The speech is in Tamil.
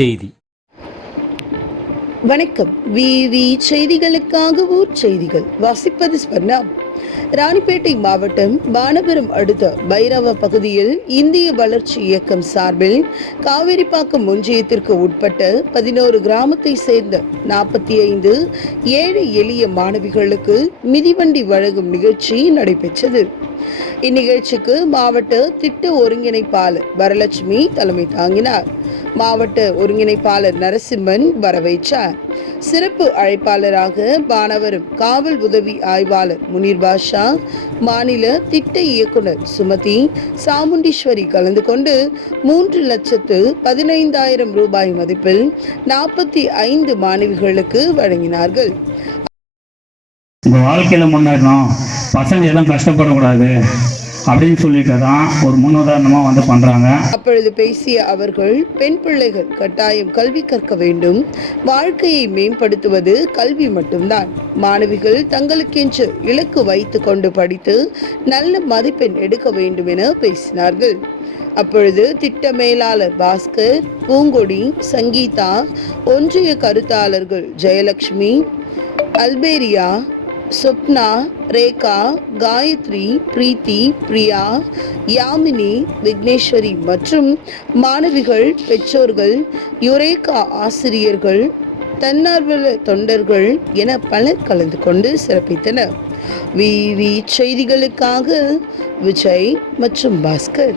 செய்தி. வணக்கம். விவி செய்திகளுக்காக ஊர் செய்திகள் வாசிப்பது ஸ்வர்ணா. ராணிப்பேட்டை மாவட்டம் பானபுரம் அடுத்த பைரவ பகுதியில் இந்திய வளர்ச்சி இயக்கம் சார்பில் காவேரிப்பாக்கம் ஒன்றியத்திற்கு உட்பட்ட 11 கிராமத்தை சேர்ந்த 45 ஏழை எளிய மாணவிகளுக்கு மிதிவண்டி வழங்கும் நிகழ்ச்சி நடைபெற்றது. இந்நிகழ்ச்சிக்கு மாவட்ட திட்ட ஒருங்கிணைப்பாளர் வரலட்சுமி தலைமை தாங்கினார். மாவட்ட ஒருங்கிணைப்பாளர் நரசிம்மன் வரவேற்றார். சிறப்பு அழைப்பாளராக பானவரம் காவல் உதவி ஆய்வாளர் முனீர் பாஷா, மாநில திட்ட இயக்குனர் சுமதி சாமுண்டீஸ்வரி கலந்து கொண்டு 3,15,000 ரூபாய் மதிப்பில் 45 மாணவிகளுக்கு வழங்கினார்கள். உங்கள் வாழ்க்கையில் முன்னேறணும், பசங்க எதுவும் கஷ்டப்படக்கூடாது அப்படின்னு சொல்லிட்டு தான் ஒரு முன்னுதாரணமாக பண்ணுறாங்க. அப்பொழுது பேசிய அவர்கள், பெண் பிள்ளைகள் கட்டாயம் கல்வி கற்க வேண்டும், வாழ்க்கையை மேம்படுத்துவது கல்வி மட்டும்தான். மாணவிகள் தங்களுக்கென்று இலக்கு வைத்து கொண்டு படித்து நல்ல மதிப்பெண் எடுக்க வேண்டும் என பேசினார்கள். அப்பொழுது திட்ட மேலாளர் பாஸ்கர், பூங்கொடி, சங்கீதா, ஒன்றிய கருத்தாளர்கள் ஜெயலட்சுமி, அல்பேரியா, சொப்னா, ரேகா, காயத்ரி, பிரீத்தி, பிரியா, யாமினி, விக்னேஸ்வரி மற்றும் மாணவிகள், பெற்றோர்கள், யுரேகா ஆசிரியர்கள், தன்னார்வல தொண்டர்கள் என பலர் கலந்து கொண்டு சிறப்பித்தனர். விவி செய்திகளுக்காக விஜய் மற்றும் பாஸ்கர்.